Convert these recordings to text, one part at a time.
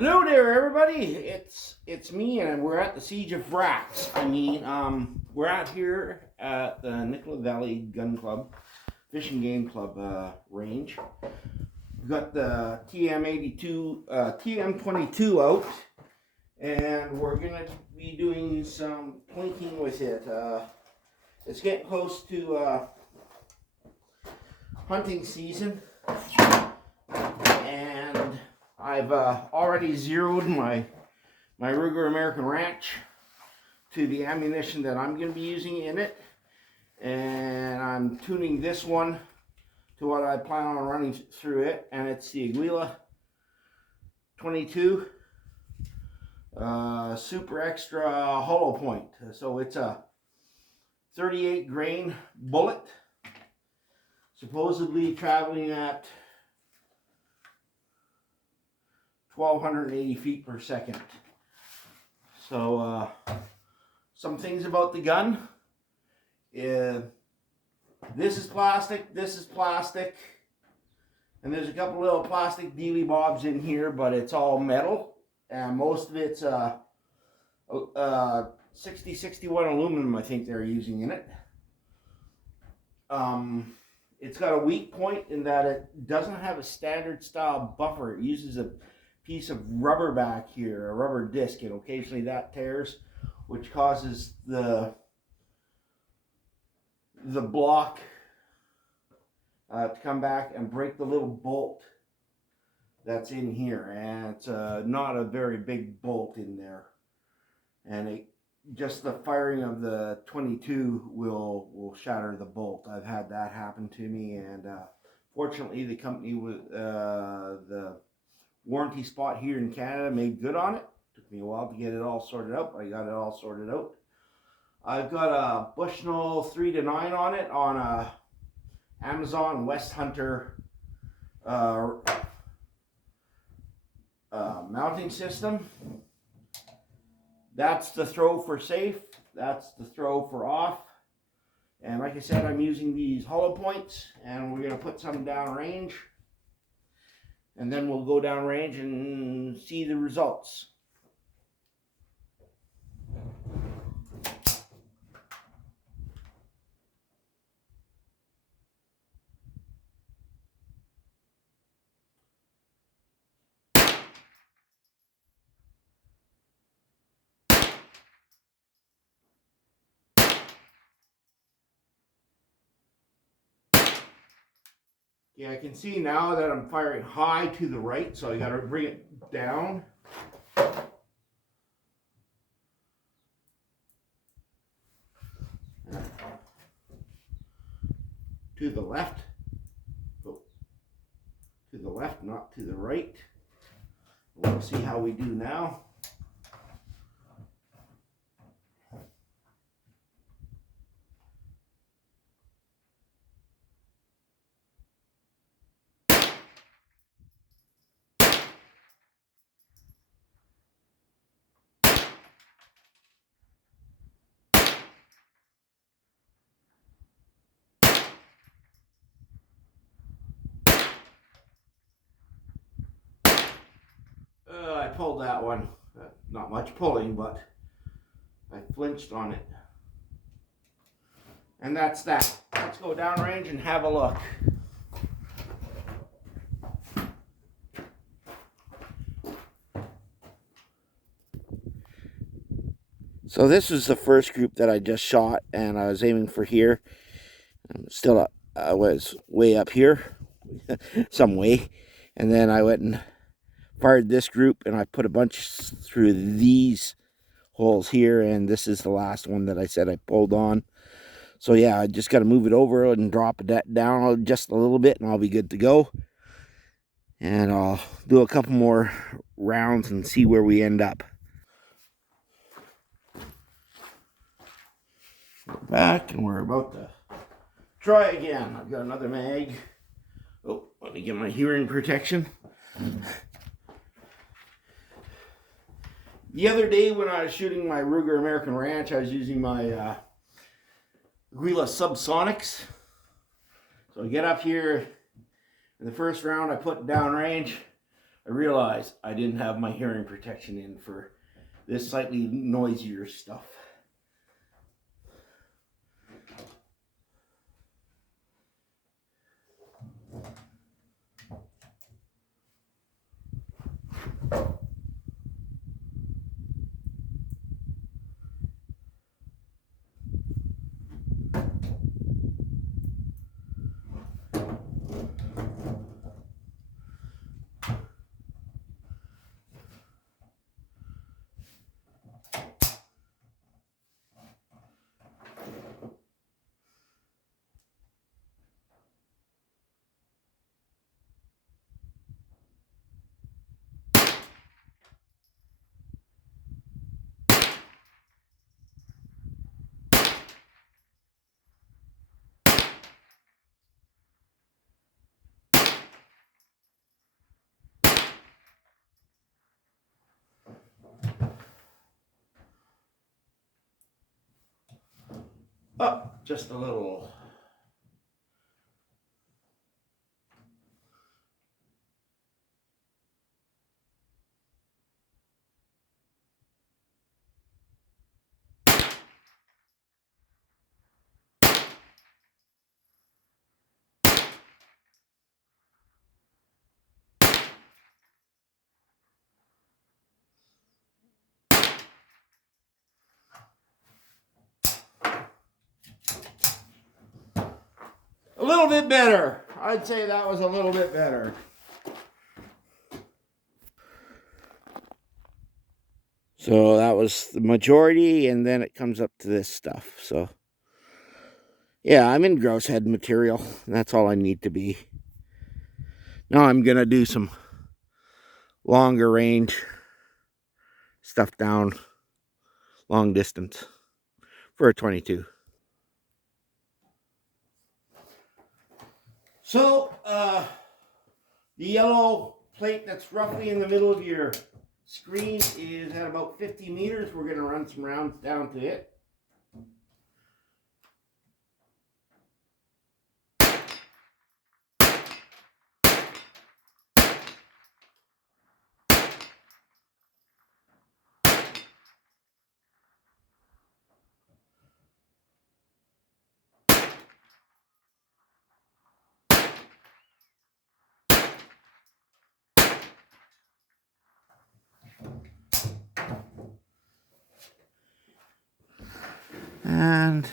Hello there, everybody. It's me, and we're at the Siege of Rats. We're out here at the Nicola Valley Gun Club, Fishing Game Club range. We've got the TM22 out, and we're gonna be doing some plinking with it. It's getting close to hunting season, and I've already zeroed my Ruger American Ranch to the ammunition that I'm going to be using in it, and I'm tuning this one to what I plan on running through it, and it's the Aguila 22 super extra hollow point. So it's a 38 grain bullet, supposedly traveling at 1,280 feet per second. So some things about the gun. This is plastic, and there's a couple little plastic dealy bobs in here, but it's all metal, and most of it's 6061 aluminum, I think they're using in it. It's got a weak point in that it doesn't have a standard style buffer. It uses a piece of rubber back here, a rubber disc, and occasionally that tears, which causes the block to come back and break the little bolt that's in here, and it's not a very big bolt in there, and just the firing of the 22 will shatter the bolt. I've had that happen to me, and fortunately the company with the warranty spot here in Canada made good on it. Took me a while to get it all sorted out, but I got it all sorted out. I've got a Bushnell 3 to 9 on it on a Amazon West Hunter mounting system. That's the throw for safe, that's the throw for off. And like I said, I'm using these hollow points, and we're going to put some down range. And then we'll go down range and see the results. Yeah, I can see now that I'm firing high to the right, so I got to bring it down. To the left. Oh, to the left, not to the right. We'll see how we do now. I pulled that one. Not much pulling, but I flinched on it. And that's that. Let's go downrange and have a look. So this was the first group that I just shot, and I was aiming for here. I'm still up, I was way up here, some way. And then I went and fired this group, and I put a bunch through these holes here, and this is the last one that I said I pulled on. So yeah, I just got to move it over and drop it down just a little bit, and I'll be good to go. And I'll do a couple more rounds and see where we end up. We're back, and we're about to try again. I've got another mag. Oh, let me get my hearing protection. The other day when I was shooting my Ruger American Ranch, I was using my Aguila Subsonics. So I get up here, in the first round I put down range. I realized I didn't have my hearing protection in for this slightly noisier stuff. Oh, just a little. A little bit better. I'd say that was a little bit better. So that was the majority, and then it comes up to this stuff. So yeah, I'm in grouse head material. That's all I need to be. Now I'm gonna do some longer range stuff down long distance for a 22. So the yellow plate that's roughly in the middle of your screen is at about 50 meters. We're gonna run some rounds down to it. And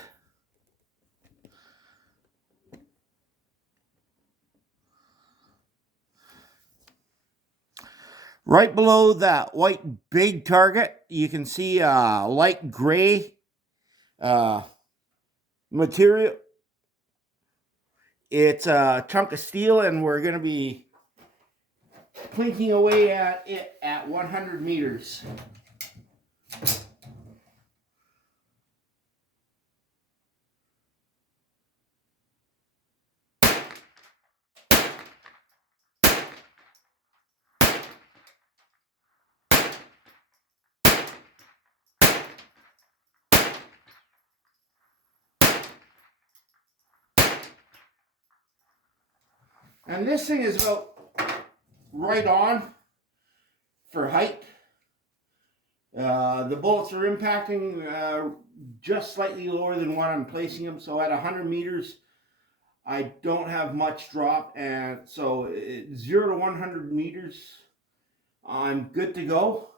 right below that white big target, you can see a light gray material. It's a chunk of steel, and we're going to be clinking away at it at 100 meters. And this thing is about right on for height. The bullets are impacting just slightly lower than what I'm placing them. So at 100 meters, I don't have much drop. And so 0 to 100 meters, I'm good to go.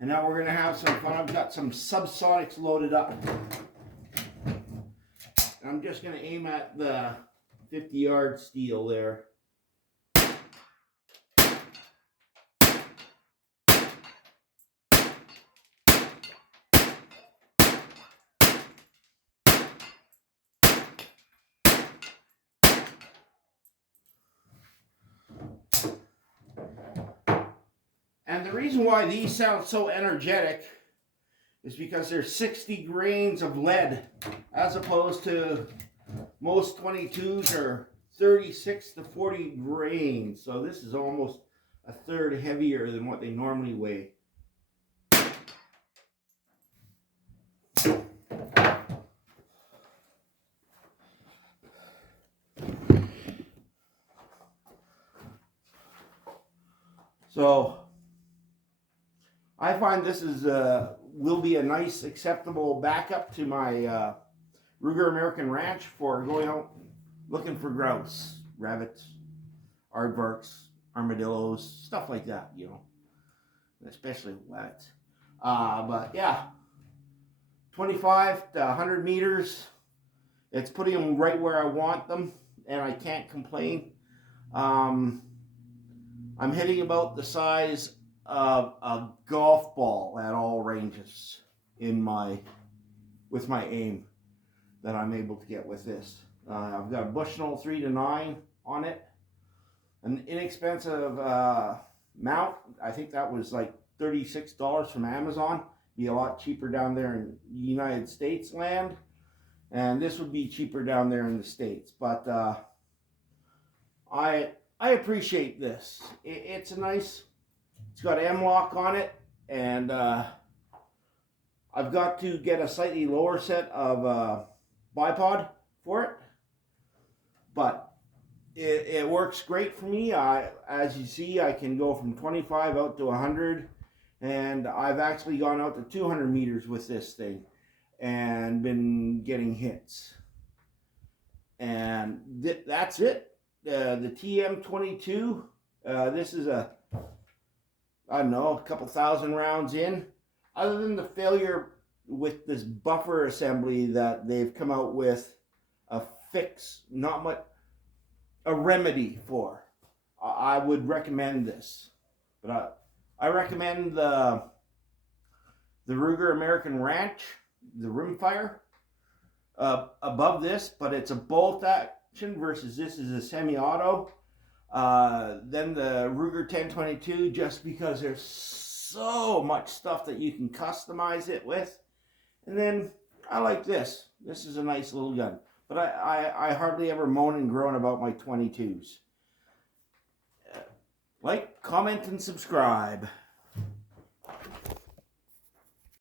And now we're going to have some fun. I've got some subsonics loaded up. And I'm just going to aim at the 50-yard steel there. And the reason why these sound so energetic is because there's 60 grains of lead, as opposed to most 22s are 36 to 40 grains. So this is almost a third heavier than what they normally weigh. So I find this is will be a nice acceptable backup to my Ruger American Ranch for going out looking for grouse, rabbits, aardvarks, armadillos, stuff like that, you know, especially wet. But yeah, 25 to 100 meters. It's putting them right where I want them, and I can't complain. I'm hitting about the size of a golf ball at all ranges with my aim that I'm able to get with this. I've got a Bushnell 3 to 9 on it. An inexpensive mount. I think that was like $36 from Amazon. Be a lot cheaper down there in United States land. And this would be cheaper down there in the States. But I appreciate this. It's a nice, it's got M-lock on it. And I've got to get a slightly lower set of bipod for it. But it works great for me. As you see, I can go from 25 out to 100. And I've actually gone out to 200 meters with this thing and been getting hits. And that's it. The TM22, this is I don't know, a couple thousand rounds in. Other than the failure with this buffer assembly that they've come out with a fix, not much, a remedy for. I would recommend this. But I recommend the Ruger American Ranch, the Rimfire, above this, but it's a bolt action versus this is a semi-auto. Then the Ruger 1022, just because there's so much stuff that you can customize it with. And then I like this. This is a nice little gun. But I hardly ever moan and groan about my 22s. Like, comment, and subscribe.